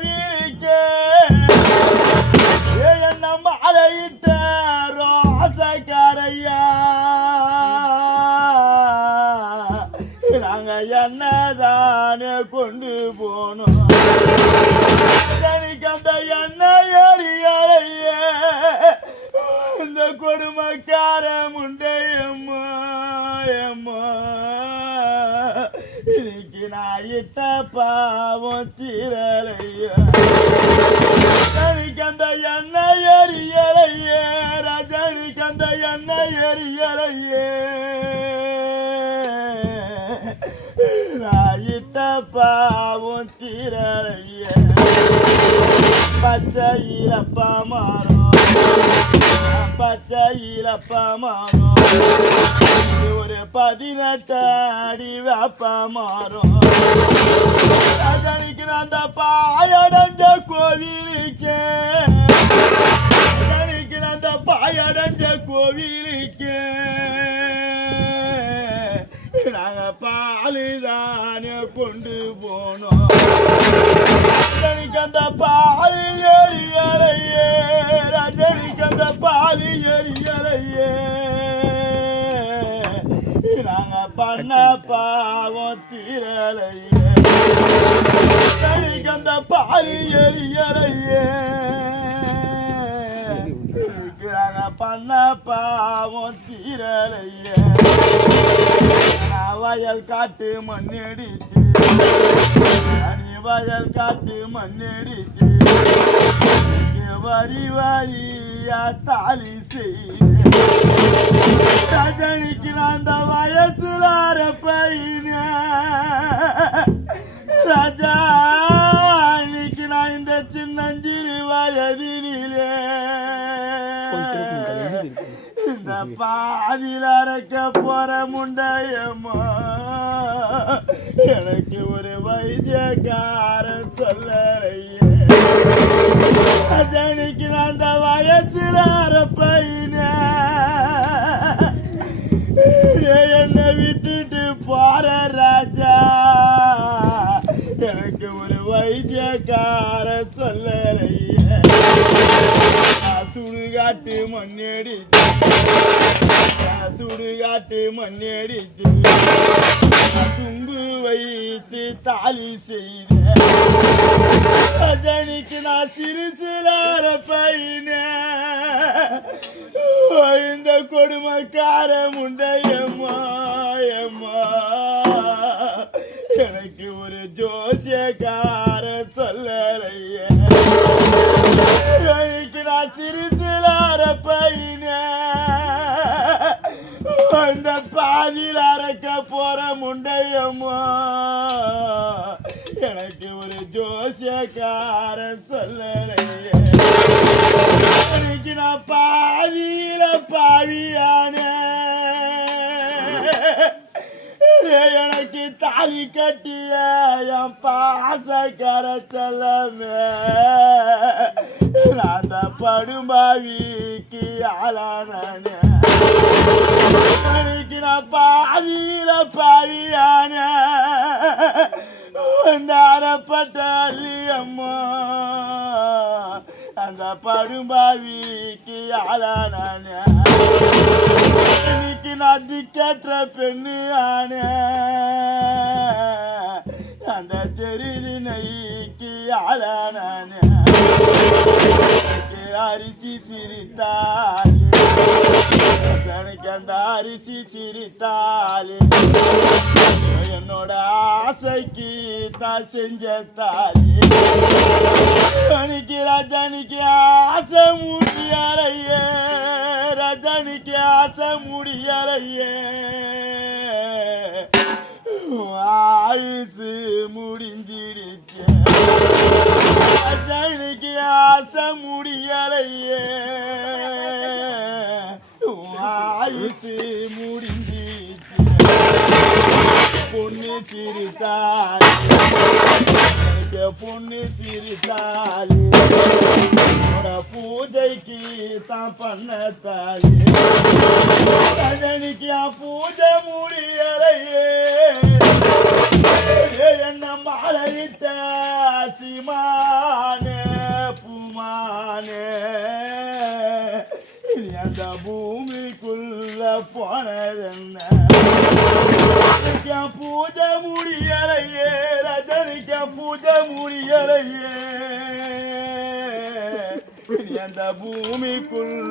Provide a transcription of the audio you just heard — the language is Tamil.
கோவிலுக்கே ஏ என்ன மாலையிட்ட ரோசக்காரையா நாங்க என்னதானே கொண்டு போனோம். எனக்கு அந்த எண்ணெய் எரியலையே இந்த கொடுமைக்கார முண்டையம்மா எம்மா. இன்னைக்கு பாவம் தீரலையா எனக்கு எண்ணெய் எரியலையே ரஜனிக்கு அந்த எண்ணெய் எரியலையே. நான் பாவம் தீரலையே பச்சை இறப்பா மாறும். பச்சை இறப்பா ஒரு பதினெட்டு அடி வெப்ப மாறும். அந்த பாயடைஞ்ச கோவிலுக்கே. அந்த பாயடைஞ்ச கோவிலுக்கே. நாங்க பாலு கொண்டு போனோம். ரஜனிக்கு அந்த பாலு எரியலையே ரஜனிக்கு அந்த பாலி எரியலையே நாங்க பண்ண பாவம் தீரலையே. ரஜனிக்கு அந்த பாலி எரியலையே பண்ண பாவம் தீரலையே. வயல் காட்டு மண்ணடிச்சு. அணி வயல் காட்டு மண்ணடிச்சு. வரி வரியா தாலி செய்ய அந்த வயசுல பையன ராஜா இன்னைக்கு நான் இந்த சின்னஞ்சிறு வயதில் பாதியில் அரைக்க போற முண்டையம்மா. எனக்கு ஒரு வைத்தியக்கார சொல்லலையே. அதனைக்கு அந்த வயசுல அரைப்பையின என்னை விட்டுட்டு போற ராஜா. எனக்கு ஒரு வைத்தியக்கார சொல்லலையே. சுடுகாட்டு மண்ணெடிச்சு சுடுகாட்டு மண்ணெடிச்சு சுங்கு வைத்து தாலி செய்தேன் ரஜனிக்கு நான் சிறு சிலார பையன இந்த கொடுமைக்கார முண்டையம்மா எம்மா எனக்கு ஒரு ஜோசியக்கார சொல்லலையே. எனக்கு நான் அந்த பாதியில் அறக்க போற முண்டையம்மா. எனக்கு ஒரு ஜோசியக்கார சொல்லலையே. எனக்கு நான் பாதியில பாவியானே. எனக்கு தாலி கட்டிய என் பாசக்கார செல்லமே. நான் அந்த படுபாவிக்கு ஆளானே எனக்கு நான் பாதியில பாவியான. இந்த அறப்பட்ட அம்மா அந்த படும்பாவிக்கு ஆளான இன்னைக்கு நான் திக்கற்ற பெண்ணு ஆன அந்த தெருளி நைக்கு ஆளான அரிசி சிரித்தாலே. எனக்கு அந்த அரிசி சிரித்தாலே. என்னோட ஆசைக்கு தான் செஞ்ச தாலி. ரஜனிக்கு ரஜனிக்கு ஆசை முடியலையே. ரஜனிக்கு ஆசை முடியலையே. ஆயுசு முடிஞ்சிடுச்சு. ரஜனிக்கு ஆசை முடியலையே. ஆயுசு முடிஞ்சிடுச்சு பொண்ணு சிரித்தாலே எனக்கு பொண்ணு சிரித்தாலே பூஜைக்கு தான் பண்ண தாயே ரஜனிக்கு பூஜை முடியலையே. நம்ம அழைத்த சீமானே புமானே? அந்த பூமிக்குள்ள போனதென்ன? பூஜை முடியலையே ரஜனிக்க பூஜை முடியலையே. அந்த பூமிக்குள்ள